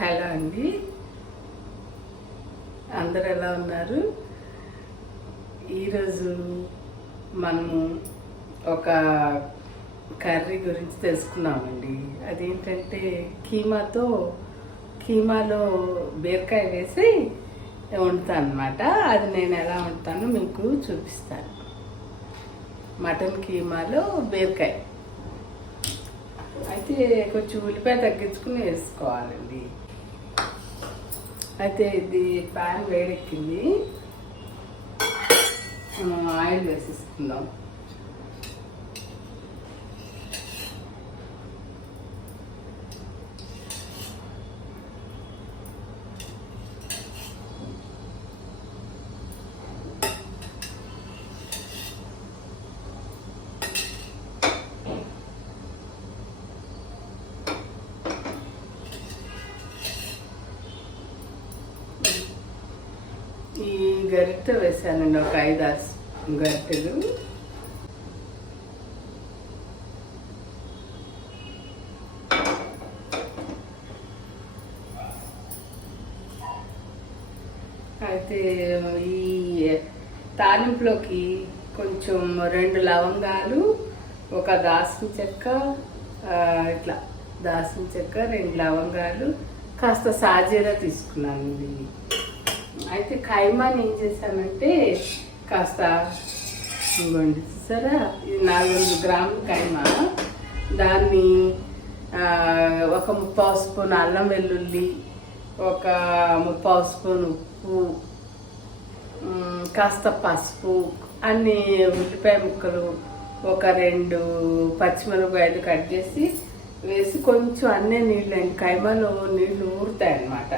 Hello అండి. అందరు ఎలా ఉన్నారు? ఈరోజు మనము ఒక కర్రీ గురించి తెలుసుకున్నామండి. అదేంటంటే కీమాతో కీమాలో బీరకాయ వేసి వండుతాను అనమాట అది నేను ఎలా వండుతానో మీకు చూపిస్తాను. మటన్ కీమాలో బీరకాయ. అయితే కొంచెం ఉల్లిపాయ తగ్గించుకుని వేసుకోవాలండి. అయితే ఇది ప్యాన్ వేడెక్కింది. మనం ఆయిల్ వేసేసుకుందాం. గరిటతో గరిటె వేసానండి ఒక ఐదు ఆరు గరిటెలు. అయితే ఈ తాలింపులోకి కొంచెం రెండు లవంగాలు ఒక దాసిన చెక్క ఇట్లా దాసిన చెక్క రెండు లవంగాలు కాస్త సాజీరా తీసుకున్నాను అయితే ఖైమాని ఏం చేశానంటే కాస్త ఇవ్వండి సరే ఇది నాలుగు వందల గ్రాముల ఖైమా. దాన్ని ఒక ముప్పావు స్పూన్ అల్లం వెల్లుల్లి ఒక ముప్పావు స్పూన్ ఉప్పు కాస్త పసుపు అన్ని ఉల్లిపాయ ముక్కలు ఒక రెండు పచ్చిమిరపకాయలు కట్ చేసి వేసి కొంచెం అన్నీ నీళ్ళు అండి కైమాలో నీళ్ళు ఊరుతాయి అన్నమాట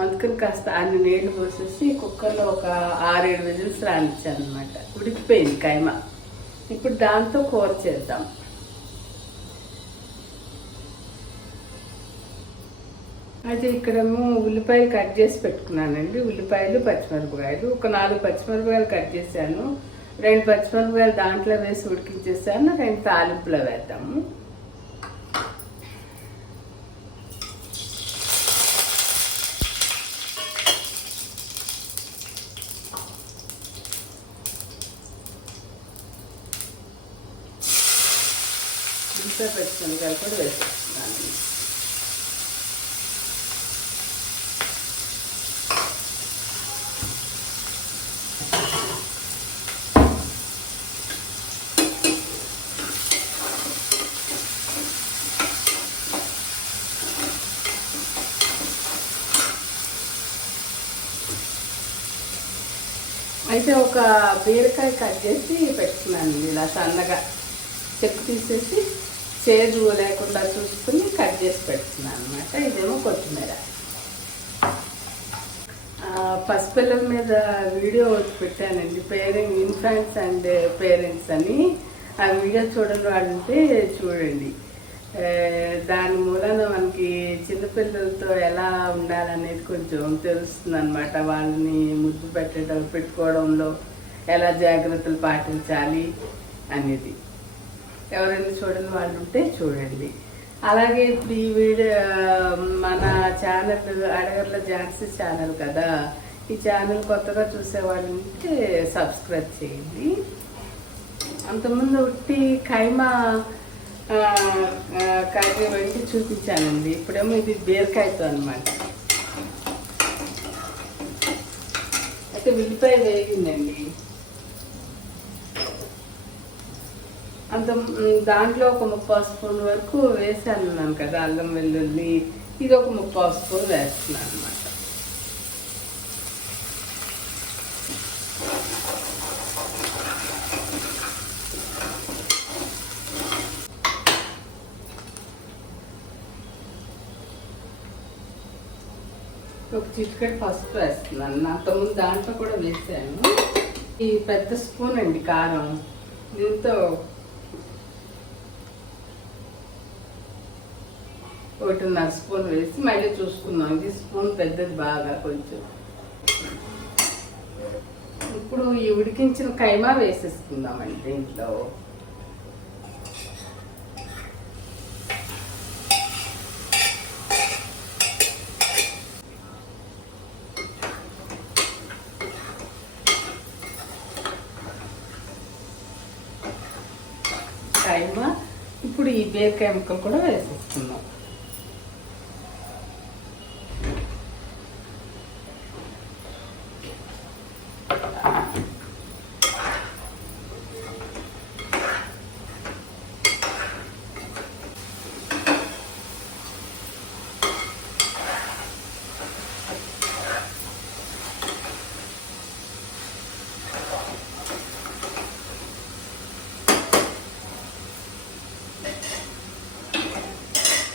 అందుకని కాస్త అన్ని నీళ్ళు పోసేసి కుక్కర్లో ఒక ఆరేడు విజిల్స్ రానిచ్చాను అనమాట ఉడికిపోయింది కైమ. ఇప్పుడు దాంతో కూర చేద్దాం. అయితే ఇక్కడేమో ఉల్లిపాయలు కట్ చేసి పెట్టుకున్నానండి. ఉల్లిపాయలు పచ్చిమిరపకాయలు. ఒక నాలుగు పచ్చిమిరపకాయలు కట్ చేశాను. రెండు పచ్చిమిరపకాయలు దాంట్లో వేసి ఉడికించేసాను. రెండు తాలింపులో వేద్దాము. ఉల్లిపాయ పచ్చిమిరపకాయలు కూడా వేసేస్తున్నాను. అయితే ఒక బీరకాయ కట్ చేసి పెట్టుకున్నాను. ఇలా సన్నగా చెక్కు తీసేసి చేదు లేకుండా చూసుకుని కట్ చేసి పెడుతున్నాను అనమాట ఇదేమో కొత్తిమీర. పసిపిల్లల మీద వీడియో ఒకటి పెట్టానండి. పేరెంట్ ఇన్ఫాంట్స్ అండ్ పేరెంట్స్ అని. ఆ వీడియో చూడని వాళ్ళంటే చూడండి దాని మూలన మనకి చిన్నపిల్లలతో ఎలా ఉండాలనేది కొంచెం తెలుస్తుంది అనమాట వాళ్ళని ముద్దు పెట్టడం పెట్టుకోవడంలో ఎలా జాగ్రత్తలు పాటించాలి అనేది. ఎవరైనా చూడని వాళ్ళు ఉంటే చూడండి. అలాగే ఇప్పుడు ఈ వీడియో మన ఛానల్ అడగర్ల ఝాన్సీ ఛానల్ కదా ఈ ఛానల్ కొత్తగా చూసేవాళ్ళు ఉంటే సబ్స్క్రైబ్ చేయండి. అంతకుముందు ఉట్టి ఖైమా కర్రీ వండి చూపించానండి. ఇప్పుడేమో ఇది బీరకాయతో అనమాట అయితే ఉల్లిపాయ వేగిందండి. అంత దాంట్లో ఒక ముప్పావు స్పూన్ వరకు వేసాను అన్నాను కదా అల్లం వెల్లుల్లి. ఇది ఒక ముప్పావు స్పూన్ వేస్తున్నాను అనమాట ఒక చిటికెట్ పసుపు వేస్తున్నాను. అంతకుముందు దాంట్లో కూడా వేసాను. ఈ పెద్ద స్పూన్ అండి కారం. దీంతో ఒకటిన్నర స్పూన్ వేసి మళ్ళీ చూసుకుందాం. ఇది స్పూన్ పెద్దది బాగా కొంచెం. ఇప్పుడు ఈ ఉడికించిన కైమా వేసేసుకుందామండి దీంట్లో. కైమా ఇప్పుడు ఈ బీరకాయ ముక్కలు కూడా వేసేస్తున్నాం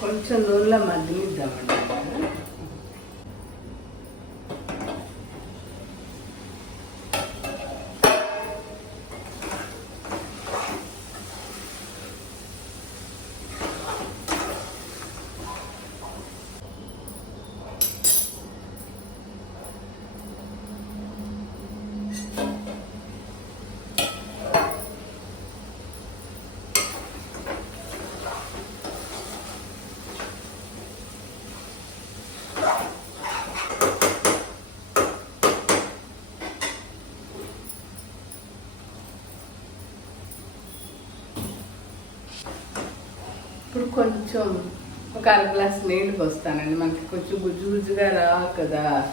కొంచెం నూనెలో మగ్గనిద్దామండి ఇప్పుడు కొంచెం ఒక అర గ్లాస్ నీళ్ళు పోస్తానండి. మనకి కొంచెం గుజ్జు గుజ్జుగా రా కదా.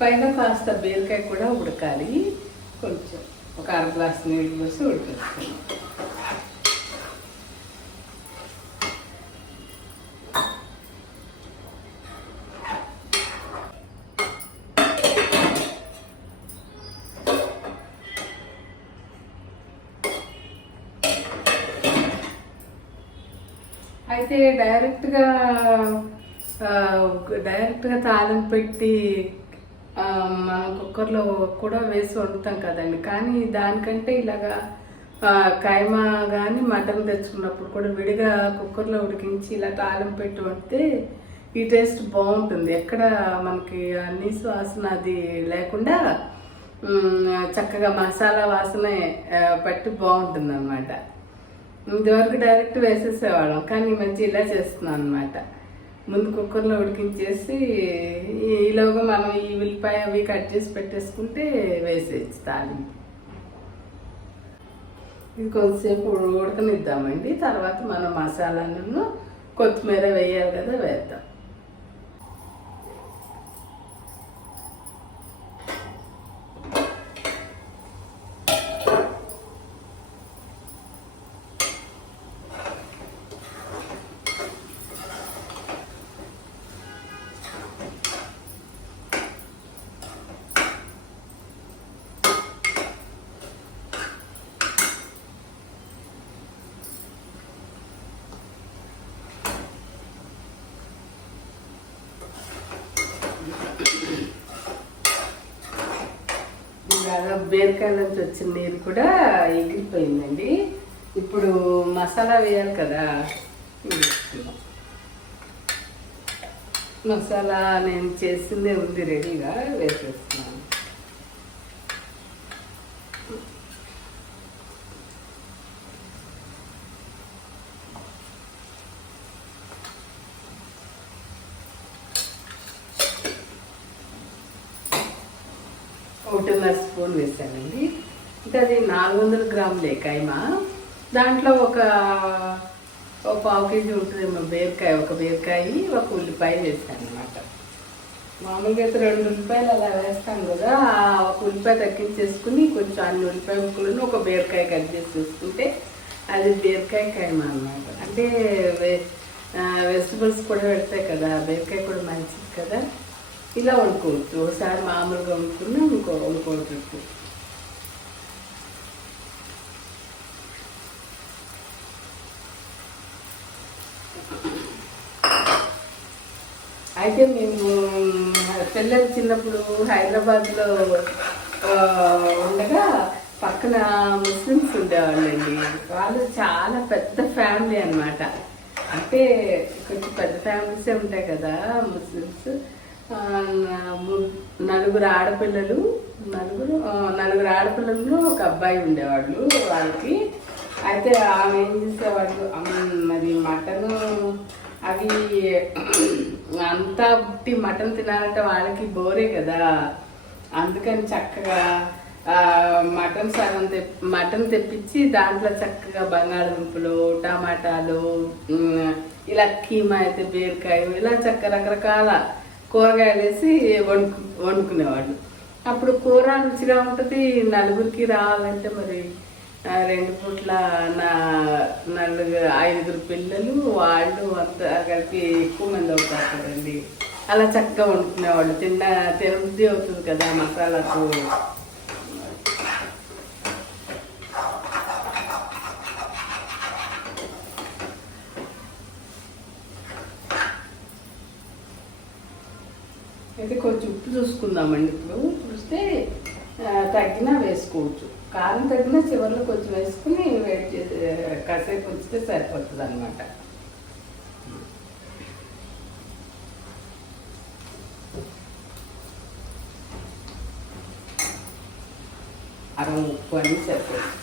పైన కాస్త బీరకాయ కూడా ఉడకాలి. కొంచెం ఒక అర గ్లాస్ నీళ్ళు పోసి ఉడికిస్తాను అయితే డైరెక్ట్గా డైరెక్ట్గా తాళం పెట్టి మనం కుక్కర్లో కూడా వేసి వండుతాం కదండి. కానీ దానికంటే ఇలాగా కైమా కానీ మటన్ తెచ్చుకున్నప్పుడు కూడా విడిగా కుక్కర్లో ఉడికించి ఇలా తాళం పెట్టి వండితే ఈ టేస్ట్ బాగుంటుంది. ఎక్కడ మనకి అన్ని వాసన అది లేకుండా చక్కగా మసాలా వాసనే పట్టి బాగుంటుంది అన్నమాట ఇంతవరకు డైరెక్ట్ వేసేసేవాళ్ళం కానీ ఈ మధ్య ఇలా చేస్తున్నాం అనమాట ముందు కుక్కర్లో ఉడికించేసి ఈలోగా మనం ఈ ఉల్లిపాయ అవి కట్ చేసి పెట్టేసుకుంటే వేసేయచ్చు తాలింపు. ఇది కొంతసేపు ఉడకనిద్దామండి తర్వాత మనం మసాలాను కొత్తిమీర వేయాలి కదా వేద్దాం. బాగా బీరకాయ నుంచి వచ్చిన నీరు కూడా ఎగిరిపోయిందండి. ఇప్పుడు మసాలా వేయాలి కదా. మసాలా నేను చేసిందే ఉంది రెడీగా వేసేస్తున్నాను ఒకటిన్నర స్పూన్ వేసానండి. అంటే అది నాలుగు వందల గ్రాములే కైమా. దాంట్లో ఒక ఒక పావు కేజీ ఉంటుందేమో బీరకాయ ఒక బీరకాయ ఒక ఉల్లిపాయ వేసాను అనమాట మామూలుగా అయితే రెండు ఉల్లిపాయలు అలా వేస్తాను కదా ఒక ఉల్లిపాయ తగ్గించేసుకుని కొంచెం అన్ని ఉల్లిపాయ ముక్కలను ఒక బీరకాయ కట్ చేసి వేసుకుంటే అది బీరకాయ కైమా అనమాట అంటే వెజిటబుల్స్ కూడా పెడతాయి కదా బీరకాయ కూడా మంచిది కదా. ఇలా వండుకోవచ్చు ఒకసారి మామూలుగా వండుకున్నా ఇంకో వండుకోవచ్చు అయితే మేము పిల్లలు చిన్నప్పుడు హైదరాబాద్లో ఉండగా పక్కన ముస్లిమ్స్ ఉండేవాళ్ళండి. వాళ్ళు చాలా పెద్ద ఫ్యామిలీ అన్నమాట. అంటే కొంచెం పెద్ద ఫ్యామిలీసే ఉంటాయి కదా ముస్లిమ్స్. నలుగురు ఆడపిల్లలు నలుగురు నలుగురు ఆడపిల్లలు ఒక అబ్బాయి ఉండేవాళ్ళు వాళ్ళకి. అయితే ఆమె ఏం చేసేవాళ్ళు? మరి మటను అవి అంతా పుట్టి మటన్ తినాలంటే వాళ్ళకి బోరే కదా. అందుకని చక్కగా మటన్ సగం తెప్పి మటన్ తెప్పించి దాంట్లో చక్కగా బంగాళదుంపలు టమాటాలు ఇలా కీమా అయితే బీరకాయ ఇలా చక్క రకరకాల కూరగాయలు వేసి వండుకు వండుకునేవాళ్ళు. అప్పుడు కూర రుచిగా ఉంటుంది నలుగురికి రావాలంటే మరి రెండు పూట్ల నా నలుగురు ఐదుగురు పిల్లలు వాళ్ళు అంతా కలిపి ఎక్కువ మంది అవుతారు కదండి. అలా చక్కగా వండుకునేవాళ్ళు. తిన్న తినబుద్ధి అవుతుంది కదా మసాలాకు. అయితే కొంచెం ఉప్పు చూసుకుందామండి ఇప్పుడు. చూస్తే తగ్గినా వేసుకోవచ్చు. కారం తగ్గినా చివరిలో కొంచెం వేసుకుని వేడి చేసి కాసేపు ఉంచితే సరిపోతుంది అనమాట అరం ఉప్పు అని సరిపోతుంది.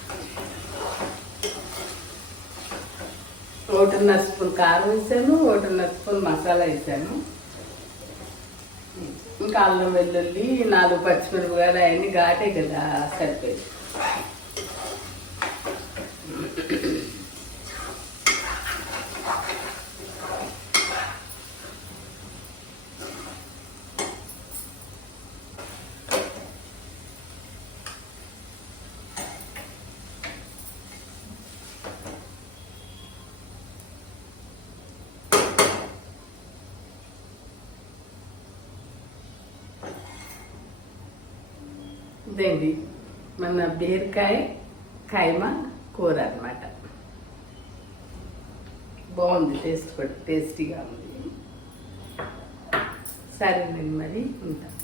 ఒకటిన్నర స్పూన్ కారం వేసాను ఒకటిన్నర స్పూన్ మసాలా వేసాను. ఇంకా అల్లం వెల్లుల్లి నాలుగు పచ్చిమిరపకాయలు అవన్నీ ఘాటే కదా సరిపోయింది. ఇదండి మన బీరకాయ కైమ కూర అన్నమాట. బాగుంది టేస్ట్ కూడా టేస్టీగా ఉంది. సరేనండి మరి ఉంటాను